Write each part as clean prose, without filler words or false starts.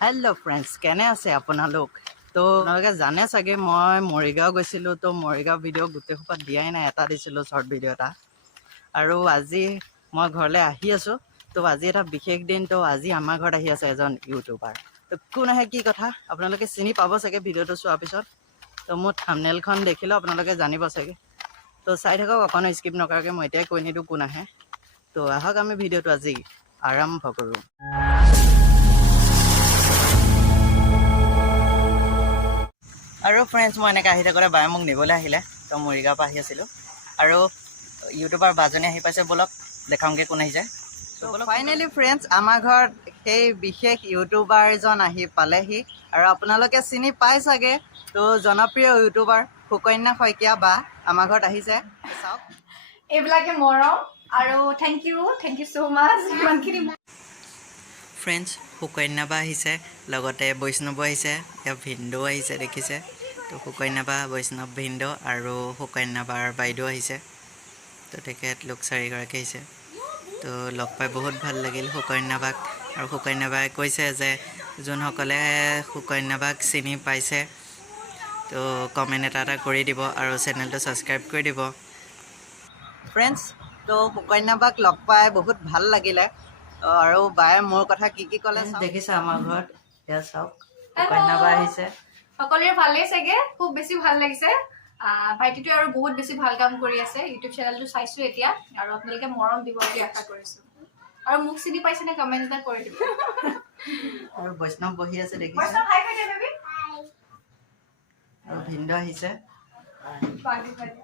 Hello friends केने आछे आपनालोक तो आपनालोके जाने सागे मैं मरिगाँव गइसिलो तो मरिगाँव भिडिओ गोटे खोपा दियाई ना एटा दिसिलो शर्ट भिडिओ एटा आरो আজি मैं घरले आहि आसो तो আজি एटा विशेष दिन तो আজি आमार घरत आहि आछे एजन यूट्यूबार तो कोन आहे की कथा आपनालोके चिनि पाबो सागे भिडिओটো चोৱাৰ पिছত तो मोर थाम्बनेलखन देखिले आपनालोके जानिब सागे तो चाइ थाকক अकनो स्किप नकराके मैं एटाই কৈ নিদু कोन आहे तो आहक आमी भिडिओটো আজি आरम्भ करूँ। আৰু फ्रेंड्स मैं एने आहि थाकोते बाय मोक निबले आहिले तो मरिगाँव पा आहि आसिलो আৰু यूट्यूबार बाजनी आहि पाइसे बोलक देखाओगे कोन आहिছে तो फाइनली फ्रेंड्स आमार घर সেই विशेष यूट्यूबार जन आहि पालेहि আৰু आपनालोके चिनि पाइ सागे तो जनप्रिय यूट्यूबार sukanyasaikia बा आमार घरत आहिছে चाওক एबलाके मरम আৰু थैंक यू सो मच इमानखिनि फ्रेंड्स सुकन्या बा आहिছে লগতে বৈষ্ণৱ আহিছে या ভিন্দো আহিছে দেখিছে तो सुकन्या बा वैष्णव भिंडो और सुकन्या बार बाइदेव आहिছে तो तेखेत लोक चारिगराकी आहिছে तो लग पाई बहुत ভাল লাগিল सुकन्या बाक और सुकन्या बाय কৈছে যে যোনসকলে सुकन्या बाक চিনি পাইছে तो कमेन्ट এটা কৰি দিব আৰু চেনেলটো সাবস্ক্ৰাইব কৰি দিব। फ्रेंड्स तो सुकन्या बाक लग पाई बहुत ভাল লাগিলে আৰু বায়ে মোৰ কথা কি ক'লে দেখিছে আমাৰ ঘৰত এয়া চাওক सुकन्या बा আহিছে সকলোৰে ভালেই চাগে খুব বেছি ভাল লাগিছে ভাইটিটো আৰু বহুত বেছি ভাল কাম কৰি আছে ইউটিউব চেনেলটো চাইছো এতিয়া আৰু আপোনালোকে মৰম দিব বুলি আশা কৰিছো আৰু মোক চিনি পাইছে নে কমেন্ট এটা কৰি দিব আৰু বৈষ্ণৱ বহি আছে দেখিছে বৈষ্ণৱ হাই কৈ দে বেবি আৰু ভিন্দো আহিছে বাগি বাগি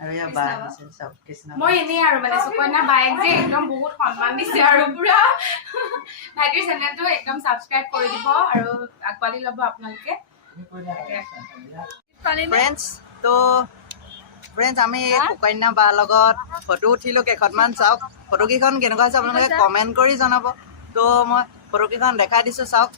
আৰু ইয়া বা আহিছে সব কৃষ্ণ মই এনে আৰু মানে সুকন্যা বাইক যে একদম বহুত সম্মান দিছে আৰু পুৰা ভাইটিৰ চেনেলটো একদম সাবস্ক্ৰাইব কৰি দিব আৰু আগবাঢ়ি ল'ব আপোনালোকে फ्रेंड्स आमी सुकन्या बा लगत फटो उठिलो केखतमान चाওক फटो केखन केनेকুৱা হৈছে আপোনালোকে कमेन्ट কৰি জনাব তো মই ফটো কেখন দেখাই দিছো চাওক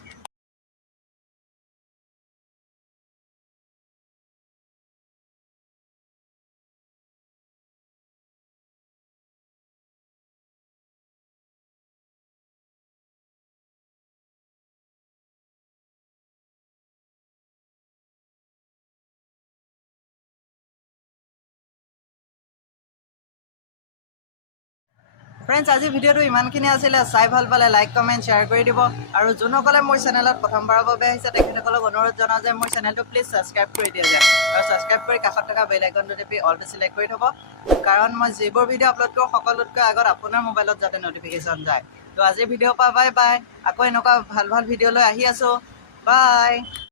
फ्रेंड्स आज भिडिओ इमानखिनि आছিলে চাই ভাল পালে লাইক কমেন্ট শেয়ার কৰি দিব আৰু যোনসকলে মোৰ চেনেলত প্ৰথমবাৰৰ বাবে আহিছে তেখেতসকলক অনুৰোধ জনাও যে মোৰ চেনেলটো প্লিজ সাবস্ক্ৰাইব কৰি দিয়া যায় আৰু সাবস্ক্ৰাইব কৰি কাষত থকা বেল আইকনটো টিপি অলটো সিলেক্ট কৰি থব কাৰণ মই যিবোৰ ভিডিও আপলোড কৰোঁ সকলোতকৈ আগত আপোনাৰ মোবাইলত যাতে নটিফিকেশন যায় তো আজিৰ ভিডিও পা বাই বাই আকৌ এনেকুৱা ভাল ভাল ভিডিও লৈ আহি আছো বাই।